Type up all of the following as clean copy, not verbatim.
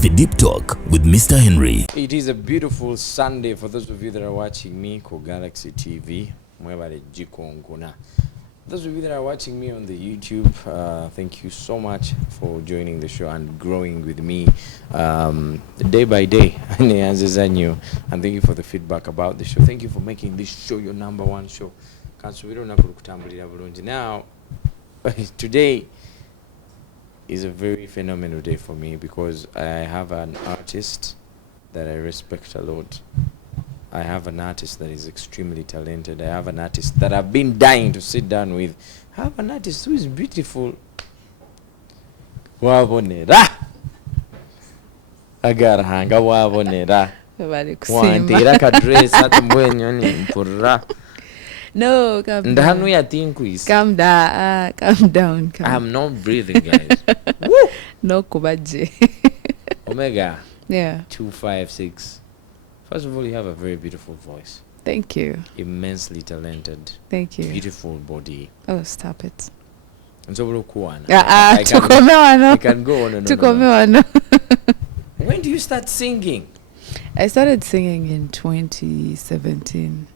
The Deep Talk with Mr. Henry. It is a beautiful Sunday for those of you that are watching me on Galaxy TV. Those of you that are watching me on the YouTube, thank you so much for joining the show and growing with me day by day. And thank you for the feedback about the show. Thank you for making this show your number one show. Now, today is a very phenomenal day for me because I have an artist that I respect a lot. I have an artist that is extremely talented. I have an artist that I've been dying to sit down with. I have an artist who is beautiful. Wabonera. Agarahanga wabonera. Wantera kadresa tumbwenyo ni mpura. No, calm down. Calm down. Calm down. I'm not breathing, guys. No kubaje. Omega. Yeah. 256. First of all, you have a very beautiful voice. Thank you. Immensely talented. Thank you. Beautiful body. Oh, stop it. And so I can go on and on. When do you start singing? I started singing in 2017.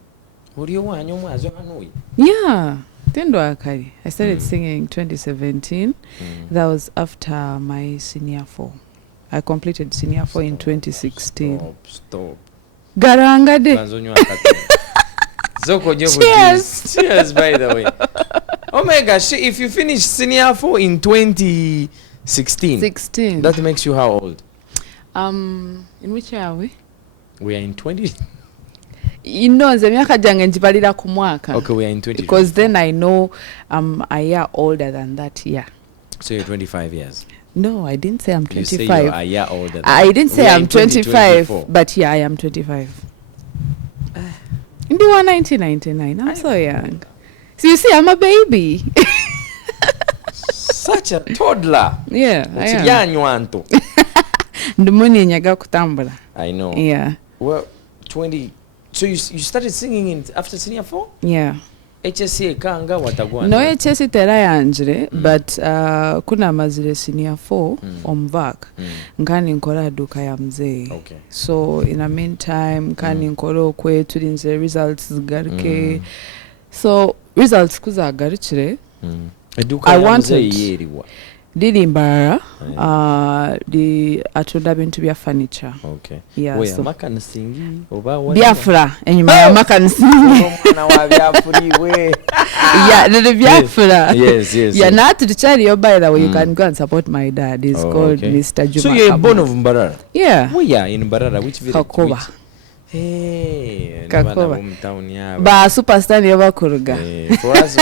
Yeah. I started singing in 2017. That was after my senior 4. I completed senior 4 in 2016. Stop. Garanga de. Cheers, by the way. Oh my gosh, if you finish senior 4 in 2016, that makes you how old? In which year are we? We are in 20. You know, miaka jange njibalira ku mwaka. Okay, we are in 20. Because then I know I'm a year older than that year. So you're 25 years. No, I didn't say I'm 25. You say you're a year older. I didn't say I'm 25, but yeah, I am 25. In the 1999, I'm so young. So you see, I'm a baby. Such a toddler. Yeah, I am. I know. Yeah. Well, 20. So you started singing after senior 4? Yeah. HSC kanga watagwana. No HSC tera yanjire, but kuna mazire senior 4 omvak. Nkani nkola duka ya mzee. Okay. So in the meantime, nkani nkolo kwe tulinze results zigaruke. So results kuza garuchire. I wanted Didi mbara, atunda bintu bya furniture. Okay. Yeah. Where maka nsingi oba wa Biafra enyuma ya maka nsingi. Omwana wa Biafri we. Yeah, the Biafra. Yes. Yeah, not to tell you, by the way, you can go and support my dad. He's called Mr. Juma. So you're born of Mbarara? Yeah. We are in Mbarara. Which village? Kakoba. Hey, Kakoba. Ba superstar ni abakuruga. For us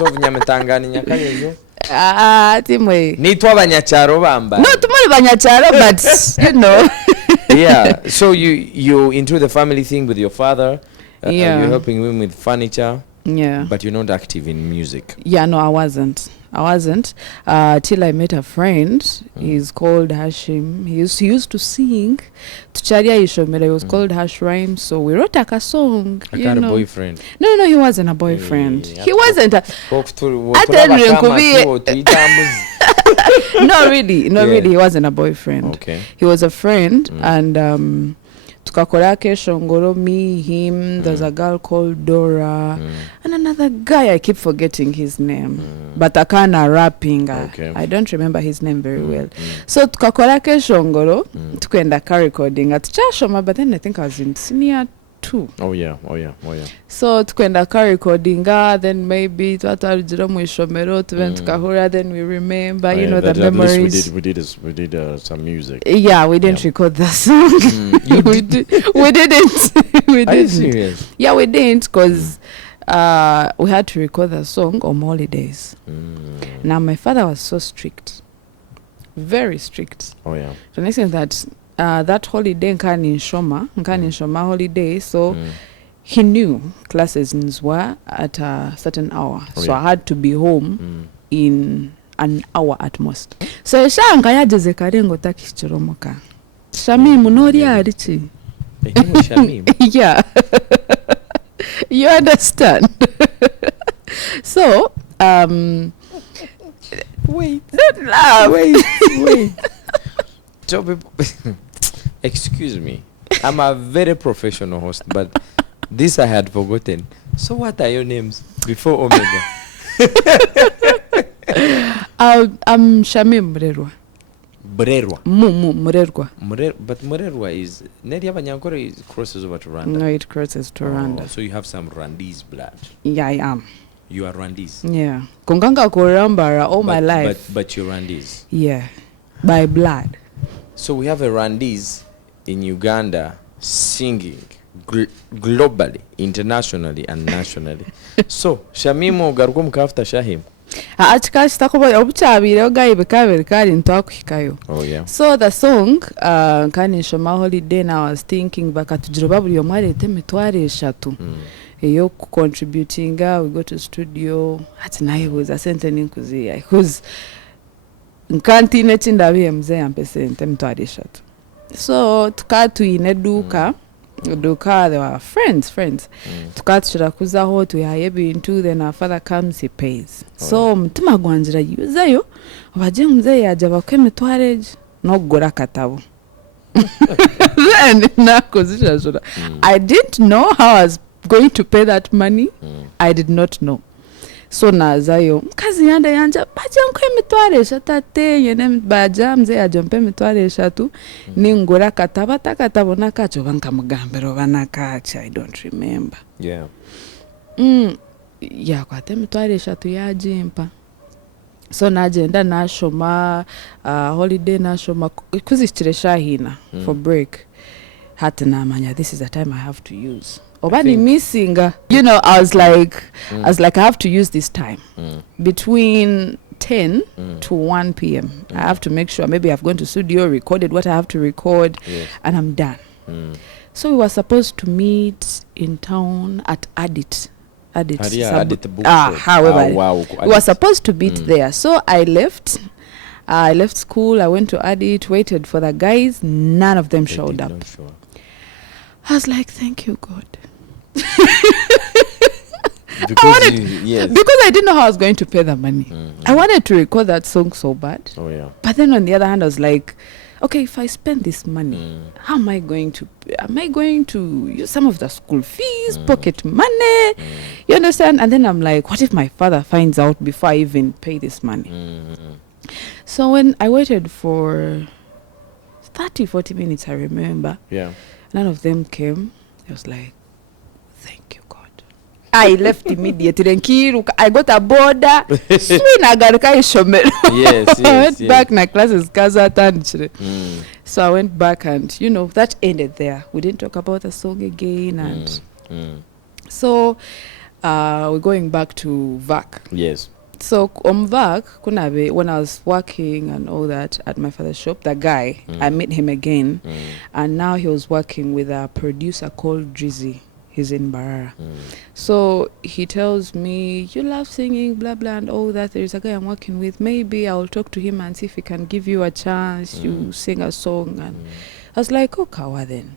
of Nyametangani Nyakayezo. Timwe. Nitwa abanyacharo bamba. No, tumuli banyacharo, but you know. Yeah. So you into the family thing with your father. Yeah. You're helping him with furniture. Yeah. But you're not active in music. Yeah, no, I wasn't till I met a friend. He's called Hashim. He used to sing Tucharia Ishomera. He was called Hash Rhyme. So we wrote a song. I got a boyfriend. No, he wasn't a boyfriend. He wasn't. No, really, he wasn't a boyfriend. Okay. He was a friend, and tukakora kesho ngoro, me, him, there's a girl called Dora, and another guy, I keep forgetting his name, but akana rapping. Okay. I don't remember his name very well. So tukakora kesho ngoro, tukenda car recording at Chashoma, but then I think I was in senior 2. Oh yeah. So tukenda car recording, then maybe twatarujira mu ishomero tukahura, then we remember, you know, the memories. We did some music. Yeah, we didn't record that song. We didn't. We didn't. Are you serious? Yeah, we didn't, because we had to record the song on holidays. Now my father was so strict, very strict. Oh yeah. The next thing that that holiday nkani Shoma holiday, so he knew classes were at a certain hour, so I had to be home in an hour at most. So shanga yageze karengo takichoromoka. Shami munori arichi. Yeah. You understand? So wait, don't laugh. Wait. tell people. Excuse me. I'm a very professional host, but this I had forgotten. So what are your names before Omega? I'm Shamim Murerwa. Brerwa. Murerwa. But Murerwa is Neri Abanyankore is crosses over to Rwanda. No, it crosses to Rwanda. So you have some Rwandese blood. Yeah, I am. You are Rwandese. Yeah. Kunganga Kurambara all my life. But you're Rwandese. Yeah. By blood. So we have a Rwandese in Uganda singing globally, internationally, and nationally. So Shamimo garuko mukafta Shahim. Achikashi takuba obuchabire ogayibe kabiri kali ntwakuhikayo. Oh yeah. So the song kani Shoma holiday, and I was thinking bakatujiroba buli omwe alete emitwaro 3 eyo contributinga, we go to studio ati nayibuuza sente ninkuziya because nkantine chindabiye mzee ampe sente emitwaro 3. So tukatuyina eduuka duka, they were friends. Tukatushira kuzaho tuyaye ebintu, then our father comes, he pays. So mutima gwanjira yuzayo obaje mzee yaje bakwe emitwaro nokugura akatabo. Then nakozishashura. I didn't know how I was going to pay that money. I did not know. So nazayo kazi yanda yanja baje nkwe emitwaro 3 ate yene baje mzee yaje mpe emitwaro 3 ningura kataba takatabo nakacho bankamugambero banakacha. I don't remember. Yeah. Yeah, kwate emitwaro 3 yajimpa. So najenda nashoma holiday nashoma kuzichiresha hina for break. Hata namanya this is the time I have to use. Obani missing, you know, I was like I have to use this time between 10 to 1 p.m. I have to make sure maybe I've gone to studio, recorded what I have to record, and I'm done. So we were supposed to meet in town at Adit. Adit however, wow. we were supposed to meet there. So I left school, I went to Adit, waited for the guys, none of them showed up. I was like, thank you, God. Because I didn't know how I was going to pay the money. I wanted to record that song so bad. Oh yeah. But then on the other hand, I was like, okay, if I spend this money, how am I going to use some of the school fees, pocket money? You understand? And then I'm like, what if my father finds out before I even pay this money? So when I waited for 30-40 minutes, I remember. Yeah. None of them came. I was like, thank you, God. I left immediately. I got a border. Yes. I went back, my classes. So I went back and, you know, that ended there. We didn't talk about the song again. And so we're going back to VAC. Yes. So on VAC, when I was working and all that at my father's shop, the guy, I met him again. And now he was working with a producer called Drizzy. He's in Barara. So he tells me, you love singing, blah, blah, and all that. There is a guy I'm working with. Maybe I'll talk to him and see if he can give you a chance. You sing a song. And I was like, oh, kawa then.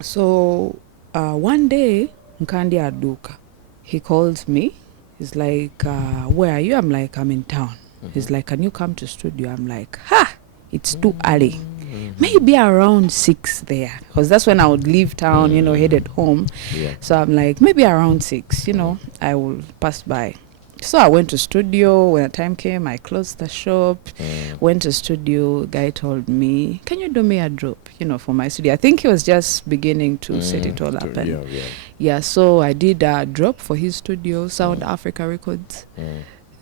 So one day, Nkandi Aduka, he calls me. He's like, where are you? I'm like, I'm in town. He's like, can you come to studio? I'm like, it's too early. Maybe around 6 there. Because that's when I would leave town, you know, headed home. Yeah. So I'm like, maybe around 6, you know, I will pass by. So I went to studio. When the time came, I closed the shop, went to studio. Guy told me, can you do me a drop, you know, for my studio? I think he was just beginning to set it all up. And yeah, so I did a drop for his studio, Sound Africa Records.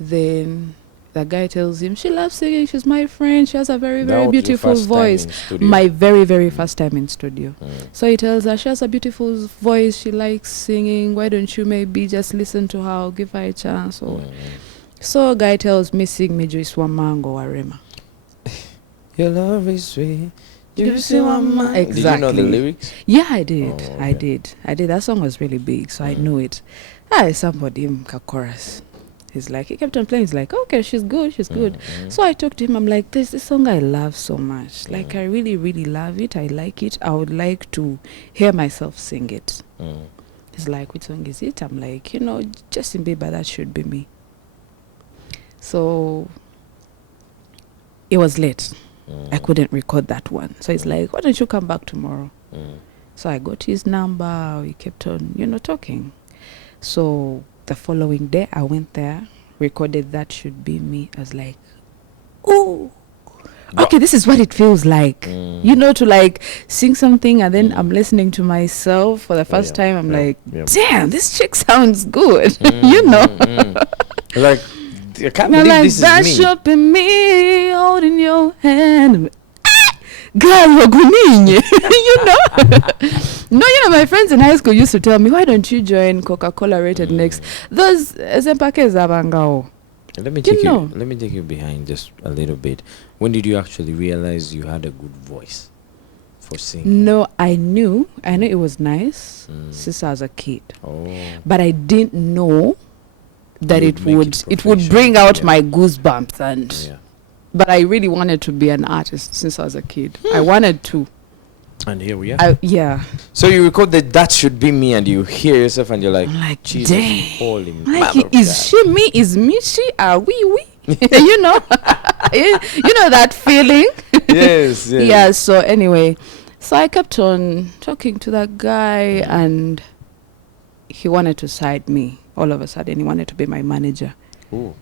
Then the guy tells him, she loves singing, she's my friend, she has a very, very beautiful voice. My very, very first time in studio. So he tells her, she has a beautiful voice, she likes singing, why don't you maybe just listen to her, I'll give her a chance. So guy tells me, sing me Joyce Wamango Warema. Your love is sweet. Exactly. Did you know the lyrics? Yeah, I did. Oh, I did. That song was really big, so I knew it. Somebody chorus. He's like, he kept on playing. He's like, okay, she's good. So I talked to him. I'm like, there's this song I love so much. Like, I really, really love it. I like it. I would like to hear myself sing it. He's like, which song is it? I'm like, you know, Justin Bieber, that should be me. So it was late. I couldn't record that one. So he's like, why don't you come back tomorrow? So I got his number. We kept on, talking. So the following day, I went there, recorded That Should Be Me. I was like, oh, okay, this is what it feels like. To like sing something and then I'm listening to myself for the first time. I'm like, damn, this chick sounds good. Like, I can't Now believe like, this is that me. should be me holding your hand. Girl, you're guninye. My friends in high school used to tell me, why don't you join Coca-Cola Rated Next? Those Zempake Zabangao. Let me take you behind just a little bit. When did you actually realize you had a good voice for singing? No, I knew it was nice since I was a kid. Oh. But I didn't know that You it would make it would bring out professional, my goosebumps and but I really wanted to be an artist since I was a kid. I wanted to. And here we are. Yeah. So you record That Should Be Me and you hear yourself and you're like, I'm like, Jesus, dang. holy Like, mother of is God. she me? Is me she? Are we? You know that feeling. Yes. Yeah. So anyway, I kept on talking to that guy, and he wanted to side me. All of a sudden, he wanted to be my manager. Ooh.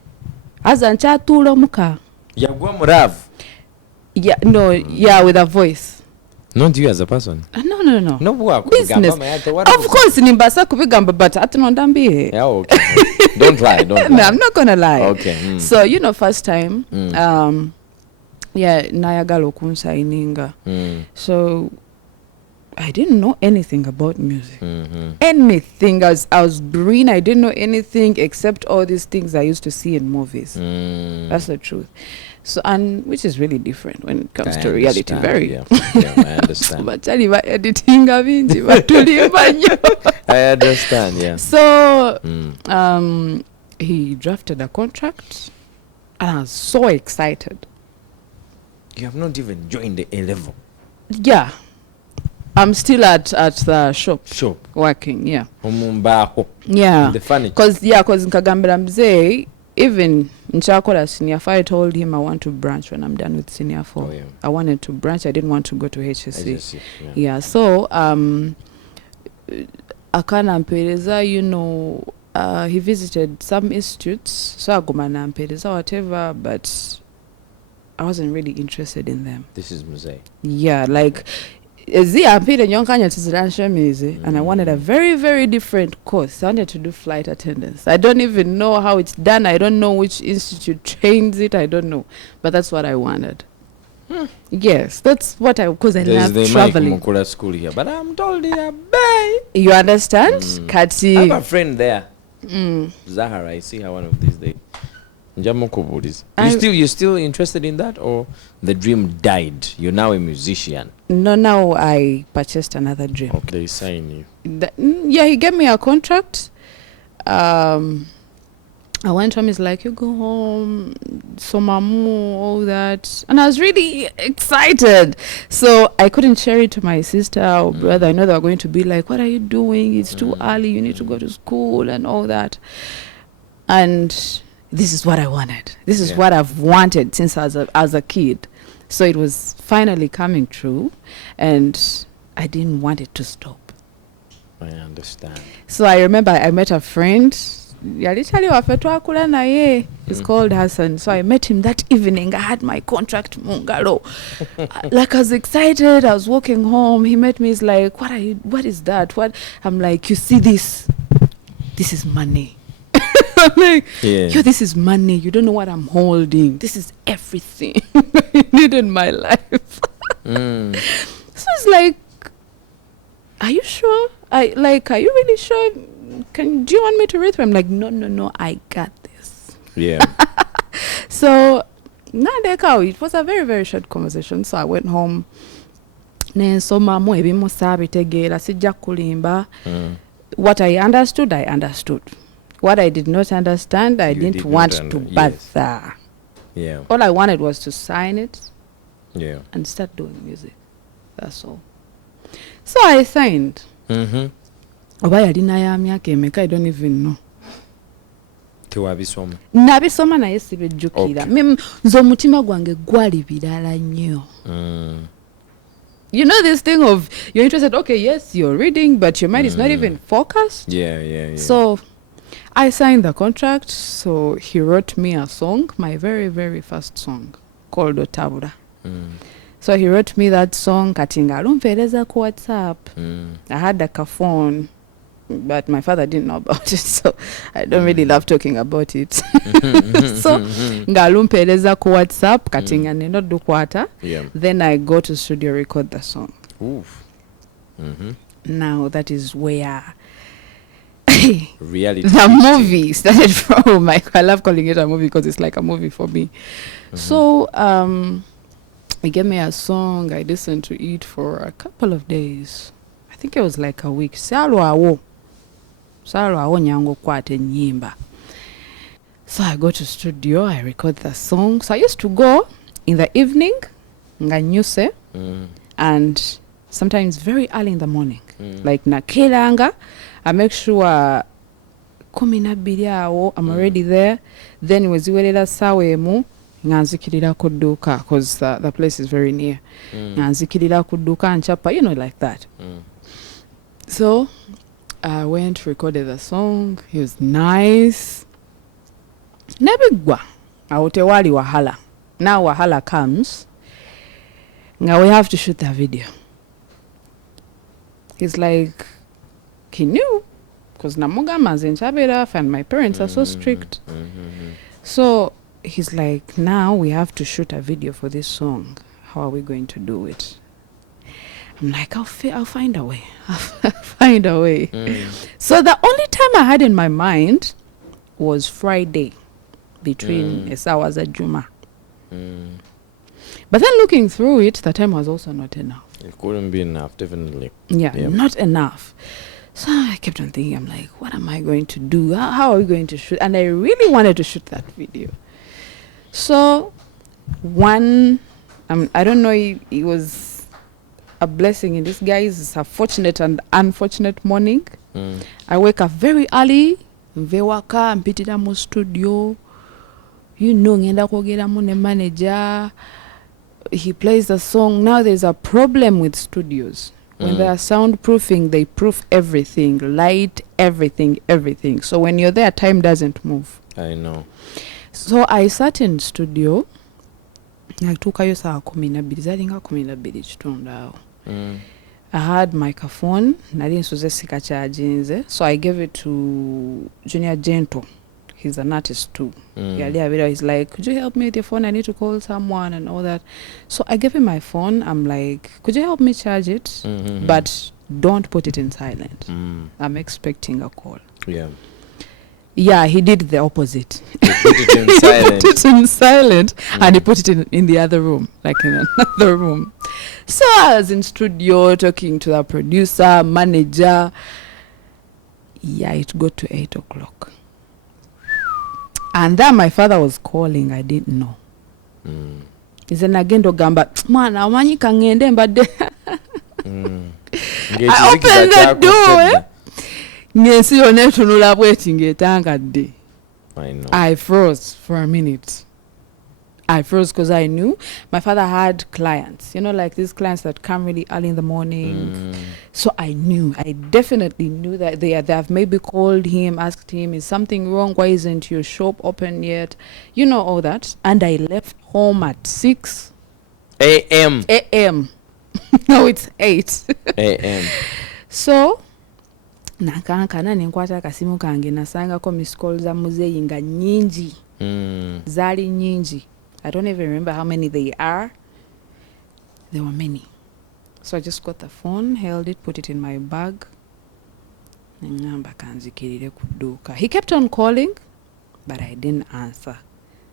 Azancha tulo muka. Yagwa murav. Yeah. No. Yeah. With a voice. Not you as a person. No. No work. Business. Of course, nimbasa kubigamba, but atinondambi. Yeah, okay. Don't lie. No, I'm not gonna lie. Okay. So first time, nayagala okunsayininga. So I didn't know anything about music. Anything. I was green. I didn't know anything except all these things I used to see in movies. That's the truth. So, and which is really different when it comes to reality. Very. Yeah, I understand. But editing I understand. Yeah. So, he drafted a contract, and I was so excited. You have not even joined the A level. Yeah, I'm still at the shop working. Yeah. Yeah. The furniture. Cause nkagambira mzee, even nchakola senior 4, I told him I want to branch when I'm done with senior 4. Oh, yeah. I wanted to branch. I didn't want to go to HSC. Yeah. So akana mpereza, he visited some institutes, so agumana mpereza whatever, but I wasn't really interested in them. This is Mzee. Yeah, like and I wanted a very, very different course. I wanted to do flight attendance. I don't even know how it's done. I don't know which institute trains it. I don't know. But that's what I wanted. Yes, that's what because I love traveling. There's school here, but I'm told bye. You understand? Kati. I have a friend there. Zahara, I see her one of these days. You're still interested in that, or the dream died? You're now a musician. No, now I purchased another dream. Okay, they sign you. He gave me a contract. I went home. He's like, you go home, somamu, all that, and I was really excited. So I couldn't share it to my sister or brother. I know they were going to be like, "What are you doing? It's too early. You need to go to school and all that." And this is what I wanted. This is what I've wanted since I was a kid. So it was finally coming true, and I didn't want it to stop. I understand. So I remember I met a friend. It's called Hassan. So I met him that evening. I had my contract mungalo. Like I was excited. I was walking home. He met me. He's like, what is that? What? I'm like, you see this? This is money. I'm like, yo, this is money. You don't know what I'm holding. This is everything I need in my life. So it's like, are you sure? Are you really sure? Do you want me to read through? I'm like, no, I got this. Yeah. So it was a very, very short conversation. So I went home. What I understood. What I did not understand, I didn't want to bother. Yeah. All I wanted was to sign it. Yeah. And start doing music. That's all. So I signed. I don't even know. tewabisoma nabisoma naye sibijjukira. Okay. Nze omutima gwange gwali birala nnyo. You know this thing of you're interested, okay, yes, you're reading, but your mind is not even focused. Yeah. So I signed the contract. So he wrote me a song, my very, very first song, called Otabura. So he wrote me that song, Katinga Lumpereza ku WhatsApp. I had a phone, but my father didn't know about it, so I don't really love talking about it. So ngalumpereza ku WhatsApp, Katinga neno dukwata. Then I go to studio, record the song. Oof. Now that is where Reality. The movie started from. I love calling it a movie because it's like a movie for me. So he gave me a song. I listened to it for a couple of days. I think it was like a week. Salwawo nyango kwate nyimba. So I go to studio, I record the song. So I used to go in the evening, nganyuse, and sometimes very early in the morning. Like nakilanga, I make sure 12 awo I'm already there. Then weziwelela sawemu nganzikirira kuduka because the place is very near. Nganzikirira kuduka nchapa, you know, like that. So I went, recorded the song. It was nice. Nebigwa awutewali wahala. Now wahala comes. Now we have to shoot the video. He's like, he knew, because Namugama is in Chabera and my parents are so strict. So he's like, now we have to shoot a video for this song. How are we going to do it? I'm like, I'll find a way. I'll find a way. So the only time I had in my mind was Friday between Esawa's and Juma. But then looking through it, the time was also not enough. It couldn't be enough, definitely. Yeah, not enough. So I kept on thinking, I'm like, what am I going to do? How are we going to shoot? And I really wanted to shoot that video. So I don't know, it was a blessing in disguise. It's a fortunate and unfortunate morning. I wake up very early. Mvewaka, mpitira mu studio. You know, ngenda kwogera mu ne manager. He plays the song. Now there's a problem with studios. When they are soundproofing, they proof everything, light, everything. So when you're there, time doesn't move. I know. So I sat in studio. Natukayo saa 12 zalinga 12 kitundu awo. I had microphone. Nali nsuze sika charginze. So I gave it to Junior Gentle. He's an artist too. He's like, could you help me with your phone? I need to call someone and all that. So I gave him my phone. I'm like, could you help me charge it? But don't put it in silent. I'm expecting a call. Yeah, he did the opposite. He put it in silent. He put it in silent and he put it in the other room, like in another room. So I was in studio talking to the producer, manager. Yeah, it got to 8 o'clock. And then my father was calling. I didn't know. He said, "Nagendo gamba, mwana amanyi kangende mbadde." I opened the door. Ngensi yonna etunula bweti ng'etangadde. I know. I froze for a minute. I froze because I knew my father had clients, you know, like these clients that come really early in the morning. So I definitely knew that they have maybe called him, asked him, is something wrong? Why isn't your shop open yet? You know, all that. And I left home at 6 a.m. No, it's 8 a.m. So nakankana nenkwata akasimu kange nasangako miss call za muzeeyi nga nyingi. Zali nyingi. I don't even remember how many they are. There were many. So I just got the phone, held it, put it in my bag. He kept on calling, but I didn't answer.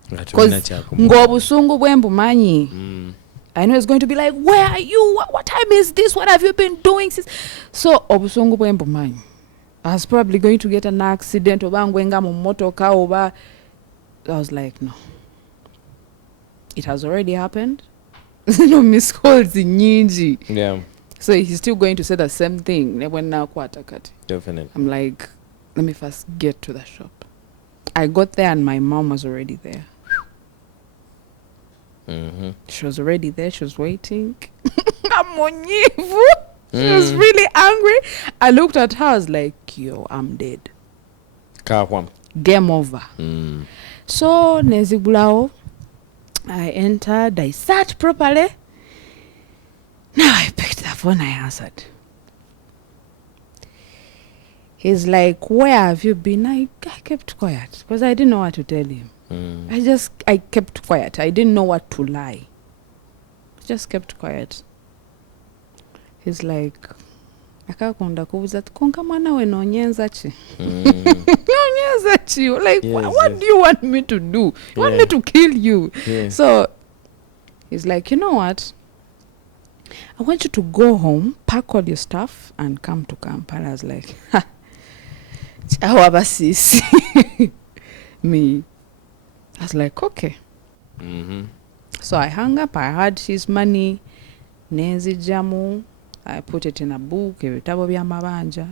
Because ngobusungu bwembumanyi. I know it's going to be like, where are you? What time is this? What have you been doing? So obusungu bwembumanyi. I was probably going to get an accident. I was like, no. It has already happened. No miss calls nyingi. Yeah. So he's still going to say the same thing. Definitely. I'm like, let me first get to the shop. I got there and my mom was already there. Mm-hmm. She was already there. She was waiting. She was really angry. I looked at her. I was like, yo, I'm dead. Kahwam. Game over. Mm. So, nezigulao. I entered. I sat properly. Now I picked the phone. I answered. He's like, where have you been? I kept quiet because I didn't know what to tell him. I kept quiet. I didn't know what to lie. Just kept quiet. He's like, akakunda kubuza konka mwana we nonyenza chi. Nonyenza chi. Like, Yes, what do you want me to do? You want me to kill you? Yeah. So he's like, you know what? I want you to go home, pack all your stuff, and come to Kampala. I was like, ha. Me. I was like, okay. Mm-hmm. So I hung up. I had his money. Nenzi jamu. I put it in a book. Ebitabo bya mabanja.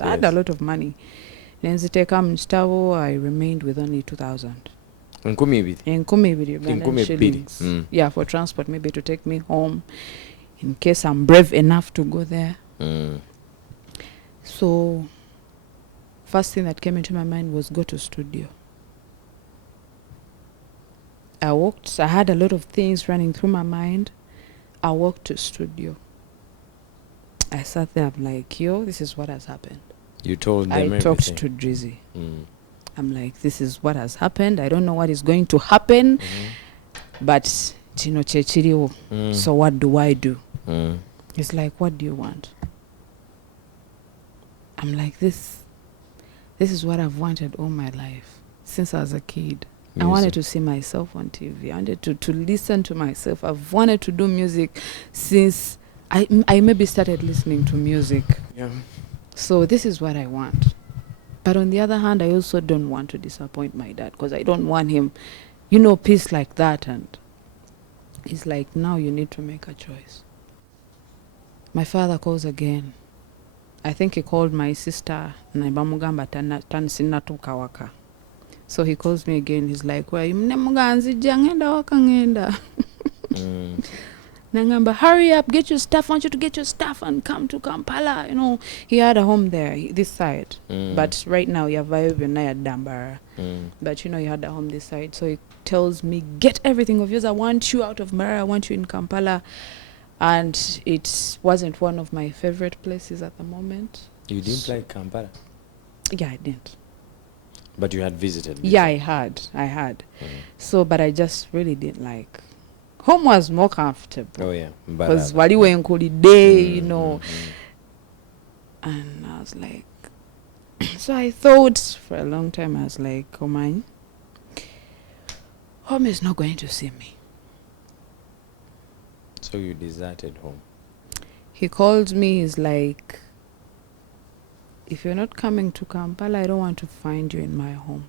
I had a lot of money. Nenzi teka mstabo. I remained with only 2,000. Nkumi Ugandan shillings. Mm. Yeah, for transport, maybe to take me home in case I'm brave enough to go there. So first thing that came into my mind was go to studio. I walked. I had a lot of things running through my mind. I walked to studio. I sat there. I'm like, yo, this is what has happened. You told them I everything. talked to Drizzy. I'm like, this is what has happened. I don't know what is going to happen, but chino chechiriwo. So what do I do? It's like, what do you want? I'm like, this is what I've wanted all my life since I was a kid. Music. I wanted to see myself on TV. I wanted to listen to myself. I've wanted to do music since I maybe started listening to music. Yeah. So this is what I want. But on the other hand, I also don't want to disappoint my dad because I don't want him, peace like that. And he's like, now you need to make a choice. My father calls again. I think he called my sister. So he calls me again. He's like, well, Nangamba, hurry up, get your stuff. I want you to get your stuff and come to Kampala. He had a home there, this side. But right now, you have Dambara. But, he had a home this side. So he tells me, get everything of yours. I want you out of Mara. I want you in Kampala. And it wasn't one of my favorite places at the moment. You didn't like Kampala? Yeah, I didn't. But you had visited before. Yeah, I had. So, but I just really didn't like. Home was more comfortable. Oh, yeah. Because while you were in holiday, And I was like, so I thought for a long time, I was like, oh my, home is not going to see me. So you deserted home? He called me, he's like, if you're not coming to Kampala, I don't want to find you in my home.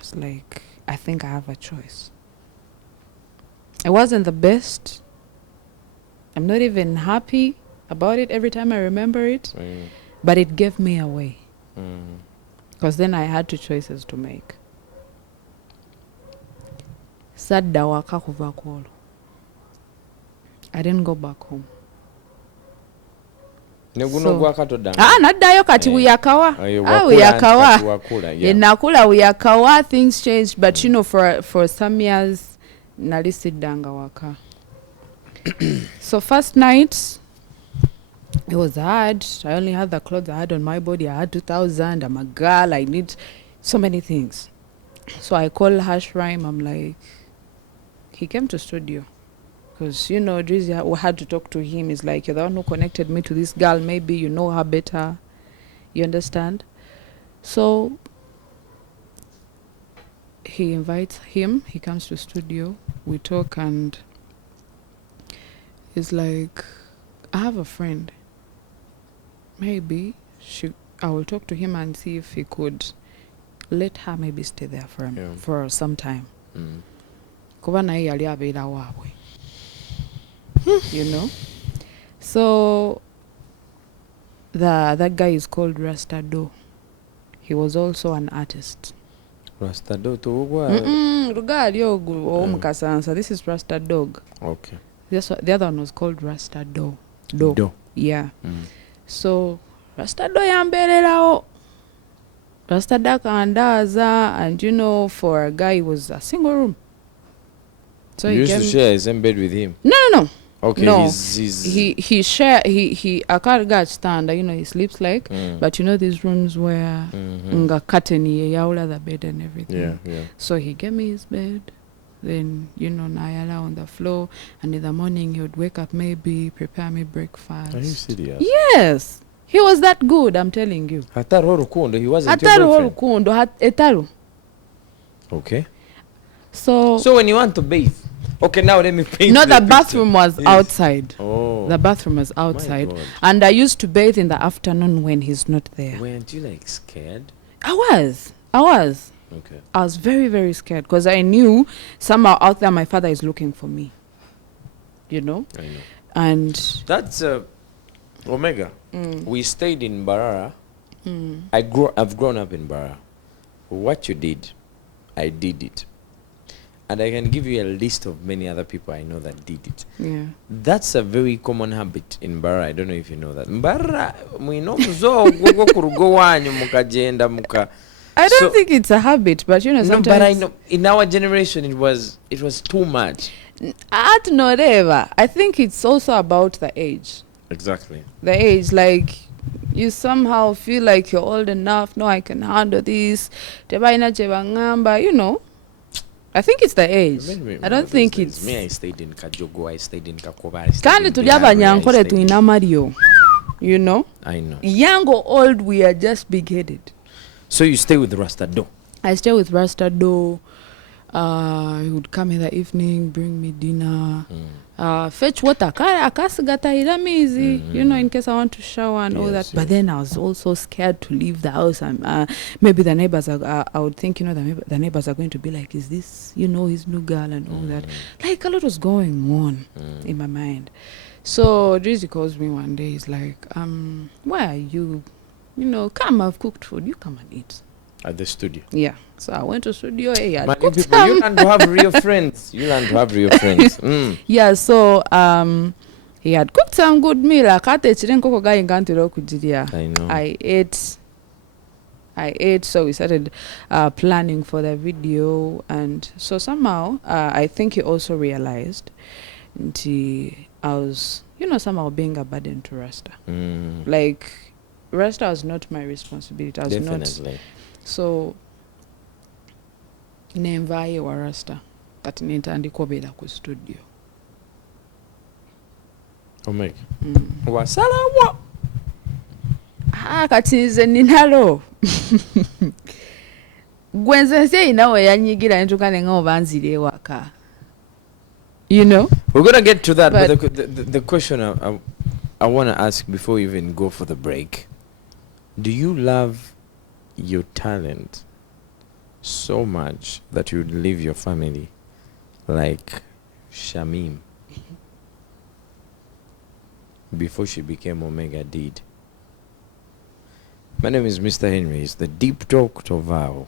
It's like, I think I have a choice. It wasn't the best. I'm not even happy about it every time I remember it. But it gave me away. Because then I had two choices to make. Sadda waka kuva kwolo. I didn't go back home. Naddayo kati uyakawa. Uyakawa. Nakula uyakawa. Things changed, but for some years nalisidanga waka. So first night it was hard. I only had the clothes I had on my body. I had 2,000. I'm a girl. I need so many things. So I called Hash Rhyme. I'm like, he came to studio. Because, Drizzy, we had to talk to him. He's like, you're the one who connected me to this girl. Maybe you know her better. You understand? So he invites him. He comes to studio. We talk and he's like, I have a friend. Maybe I will talk to him and see if he could let her maybe stay there for some time. Kuba naye yali abeera waabwe. So That guy is called Rasta Do. He was also an artist. Rasta Do tuugwa. Rugali Mukasansa. This is Rasta Dog. Okay. The other one was called Rasta Do. Do. Yeah. So Rasta Do yambererao. Rasta Daka andaza, and you know, for a guy, it was a single room. So you used to share his bed with him? No. Okay, no. He's he akarga stand, you know, he sleeps like, but you know these rooms where nga curtain yaula the bed and everything. Yeah. So he gave me his bed, then you know Nayala on the floor, and in the morning he would wake up, maybe prepare me breakfast. Are you serious? Yes, he was that good, I'm telling you. Hataru Rukundo, he wasn't your boyfriend? Etaru. Okay. So when you want to bathe, okay, now let me paint. No, the picture. bathroom was outside. Oh. The bathroom was outside. God. And I used to bathe in the afternoon when he's not there. Weren't you like scared? I was. Okay. I was very, very scared because I knew somehow out there my father is looking for me. You know? I know. And That's Omega. We stayed in Barara. I've grown up in Barara. What you did, I did it. And I can give you a list of many other people I know that did it. yeah. That's a very common habit in Barara. I don't know if you know that. Barara, we know muzo go kurugo wanyu mukagenda muka. I don't think it's a habit, but you know, sometimes. No, but I know in our generation it was too much. At Noreva, I think it's also about the age. Exactly. The age, like you somehow feel like you're old enough. No, I can handle this. You know. I think it's the age. I don't think it's. Me, I stayed in Kajogo, I stayed in Kakoba. Kandi tuli abanyankole tuina Mario. You know? I know. Young or old, we are just big-headed. So you stay with Rasta Do? I stay with Rasta Do. He would come in the evening, bring me dinner. Fetch water. You know, in case I want to shower and all that. But then I was also scared to leave the house. And maybe the neighbors are, I would think, you know, the neighbors are going to be like, is this, you know, his new girl and all that. Like a lot was going on in my mind. So Drizzy calls me one day. He's like, where are you? You know, come, I've cooked food. You come and eat. At the studio? Yeah. So I went to studio. Hey, I people, you learn to have real friends. Yeah, so he had cooked some good meal. I know. I ate, so we started planning for the video. And so somehow, I think he also realized I was, you know, somehow being a burden to Rasta. Like, Rasta was not my responsibility. I was Definitely. not. So, nenvaye wa Rasta kati nentandika obeera ku studio. Omega. Wasalawo. Kati nze ninalo. Gwenze nsi inawe yanyigira nentuka nenga obanzire ewaka. You know? We're going to get to that, but the question I want to ask before we even go for the break. Do you love your talent so much that you would leave your family like Shamim before she became Omega did? My name is Mr. Henry. It's the Deep Talk to Vow.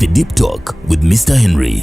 The Deep Talk with Mr. Henry.